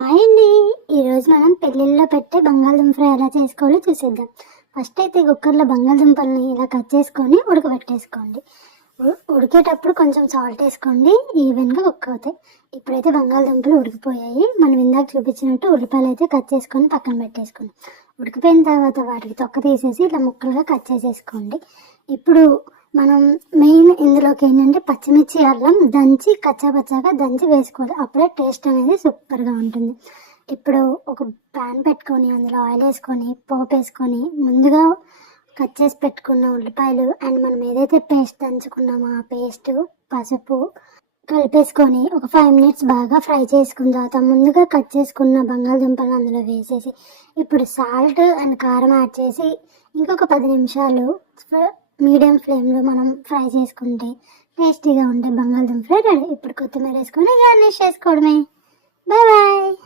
Hi అండి. ఈరోజు మనం పెళ్ళిళ్ళలో పెట్టే బంగాళదుంప ఫ్రై ఎలా చేసుకోవాలో చూసేద్దాం. ఫస్ట్ అయితే కుక్కర్లో బంగాళదుంపల్ని ఇలా కట్ చేసుకొని ఉడకబెట్టేసుకోండి. ఉడికేటప్పుడు కొంచెం సాల్ట్ వేసుకోండి, ఈవెన్గా కుక్ అవుతాయి. ఇప్పుడైతే బంగాళదుంపలు ఉడికిపోయాయి. మనం ఇందాక చూపించినట్టు ఉల్లిపాయలు అయితే కట్ చేసుకొని పక్కన పెట్టేసుకోండి. ఉడికిపోయిన తర్వాత వాటికి తొక్క తీసేసి ఇలా ముక్కలుగా కట్ చేసేసుకోండి. ఇప్పుడు మనం మెయిన్ ఇందులోకి ఏంటంటే పచ్చిమిర్చి, అల్లం దంచి కచ్చాపచ్చాగా దంచి వేసుకోవాలి. అప్పుడే టేస్ట్ అనేది సూపర్గా ఉంటుంది. ఇప్పుడు ఒక ప్యాన్ పెట్టుకొని అందులో ఆయిల్ వేసుకొని పోపు వేసుకొని ముందుగా కట్ చేసి పెట్టుకున్న ఉల్లిపాయలు అండ్ మనం ఏదైతే పేస్ట్ దంచుకున్నామో ఆ పేస్ట్, పసుపు కలిపేసుకొని ఒక 5 మినిట్స్ బాగా ఫ్రై చేసుకున్న తర్వాత ముందుగా కట్ చేసుకున్న బంగాళదుంపలు అందులో వేసేసి ఇప్పుడు సాల్ట్ అండ్ కారం యాడ్ చేసి ఇంకొక 10 నిమిషాలు మీడియం ఫ్లేమ్లో మనం ఫ్రై చేసుకుంటే టేస్టీగా ఉంటే బంగాళదుంప ఫ్రై రెడీ. ఇప్పుడు కొత్తిమీర వేసుకొని గార్నిష్ చేసుకోవడమే. Bye bye.